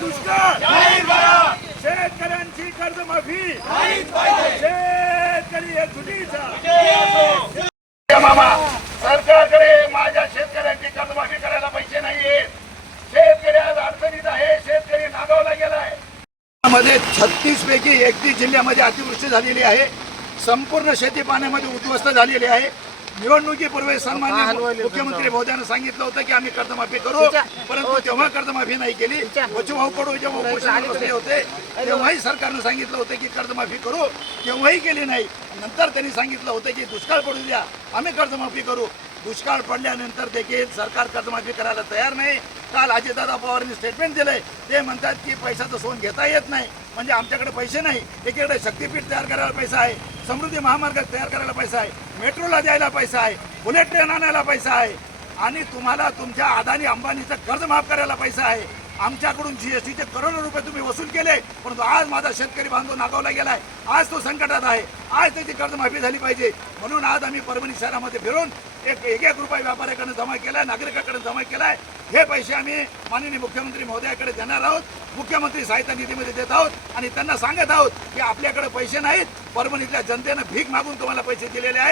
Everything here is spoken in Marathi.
दुष्काळ शेतकऱ्यांची कर्जमाफी शेतकरी एकजुटीचा मामा सरकारकडे माझ्या शेतकऱ्यांची कर्जमाफी करायला पैसे नाहीये. शेतकरी आज अडचणीत आहे. शेतकरी नागावला गेलाय. मध्ये 36 पैकी 31 जिल्ह्यामध्ये अतिवृष्टी झालेली आहे. संपूर्ण शेती पाण्यामध्ये उद्ध्वस्त झालेली आहे. निवडणुकीपूर्वी सन्माननीय मुख्यमंत्री महोदयांनी सांगितलं होतं की आम्ही कर्जमाफी करू, परंतु तेव्हा कर्जमाफी नाही केली. बचूभाऊ कडू जेव्हा उपोषणाला बसले होते तेव्हाही सरकारनं सांगितलं होतं की कर्जमाफी करू, तेव्हाही केली नाही. नंतर त्यांनी सांगितलं होतं की दुष्काळ पडू द्या, आम्ही कर्जमाफी करू. दुष्काळ पडल्यानंतर देखील सरकार कर्जमाफी करायला तयार नाही. काल अजितदादा पवारांनी स्टेटमेंट दिलंय. ते म्हणतात की पैशाचं सोन घेता येत नाही, म्हणजे आमच्याकडे पैसे नाही. एकीकडे शक्तीपीठ तयार करायला पैसा आहे, समृद्धी महामार्ग तयार करायला पैसा आहे, मेट्रोला द्यायला पैसा आहे, बुलेट ट्रेन आणायला पैसा आहे, आणि तुम्हाला तुमच्या अदानी अंबानीचं कर्ज माफ करायला पैसा आहे. आमच्याकडून जीएसटीचे करोडो रुपये तुम्ही वसूल केले, परंतु आज माझा शेतकरी बांधव नागावला गेलाय. आज तो संकटात आहे. आज त्याची कर्जमाफी झाली पाहिजे. म्हणून आज आम्ही परभणी शहरामध्ये फिरून एक रुपया व्यापाऱ्याकडे जमा केलाय, नागरिकांकडे जमा केलाय. हे पैसे आम्ही माननीय मुख्यमंत्री महोदयाकडे देणार आहोत. मुख्यमंत्री सहायता निधीमध्ये देत आहोत आणि त्यांना सांगत आहोत की आपल्याकडे पैसे नाहीत. परभणीतल्या जनतेनं भीक मागून तुम्हाला पैसे दिलेले आहेत.